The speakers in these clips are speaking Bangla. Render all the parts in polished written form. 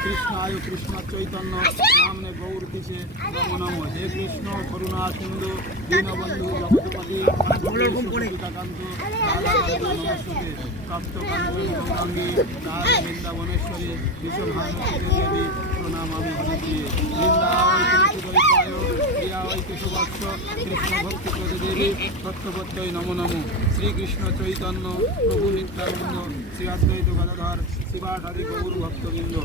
कृष्णाय कृष्ण चैतन्य नामने गौर किसे नमो नमो। हे कृष्ण करुणा सिंधु दीनबंधु जगतपति गौरांगी वृंदावनेश्वरी विश्वभानुदेवी प्रणामामि हरिप्रिये प्रियावै केशवत्स कृष्ण भक्ति देवी तत्वत्यै नमो नमो। श्री कृष्ण चैतन्य प्रभु नित्यानंद श्री अद्वैत गदाधर शिवाधारी गौर भक्तबिंद।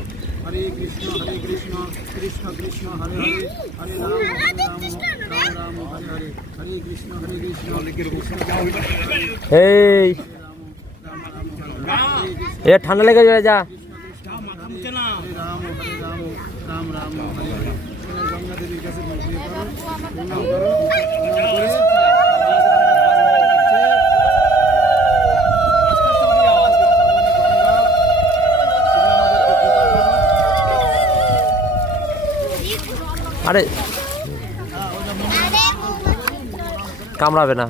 हरे कृष्ण कृष्ण कृष्ण हरे हरे हरे राम राम राम हरे हरे। हरे कृष्ण এই এ ঠান্ডা লেগে যাবে যা। हरे राम राम राम हरे हरे। गंगा देवी कैसे আরে কামড়াবে না।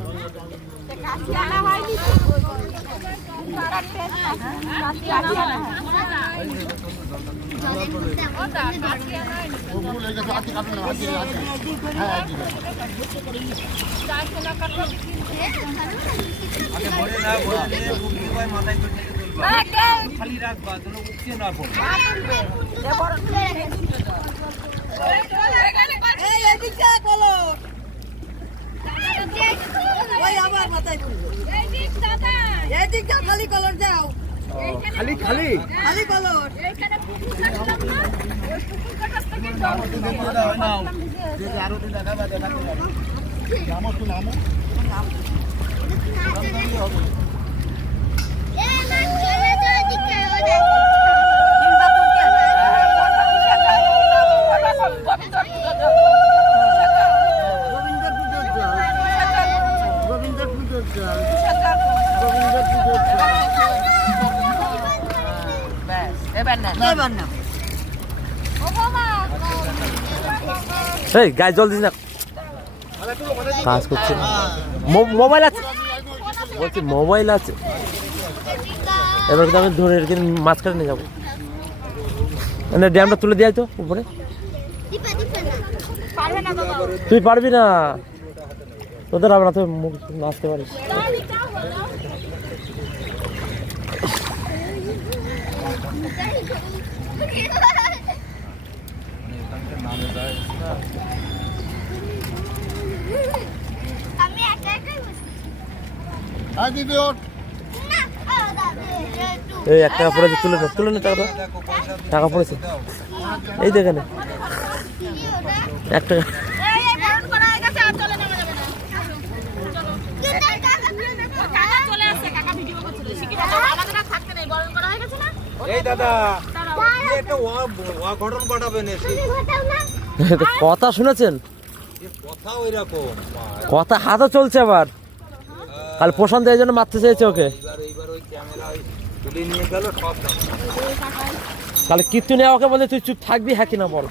খালি রাখবা উঠছে না খালি খালি খালি কলর আরো এই গায়ে জল দিস না, কাজ করছে। মোবাইল আছে বলছি, মোবাইল আছে। এবার কিন্তু আমি ধরে রেখে মাঝখানে নিয়ে যাবো। মানে ড্যামটা তুলে দেওয়াই তো উপরে। তুই পারবি না, তোদের হবে না, তুই মুখ নাচতে পারিস। আমি একা একাই বসে এই 1 টাকা পড়েছে, তুলে নে, তুলে নে টাকাটা। টাকা পড়েছে এই দেখে নে, 1 টাকা। এই দাদা একটা ঘটন ঘটাবেন, কথা শুনেছেন? কথা ওই রকম কথা হাতও চলছে আবার। কাল প্রশান্ত এই জন্য মারতে চেয়েছে ওকে। এইবার ওই ক্যামেরা তুলে নিয়ে গেল সব। কাল কীর্তনে ওকে বলে তুই চুপ থাকবি, হ্যাঁ কিনা বল।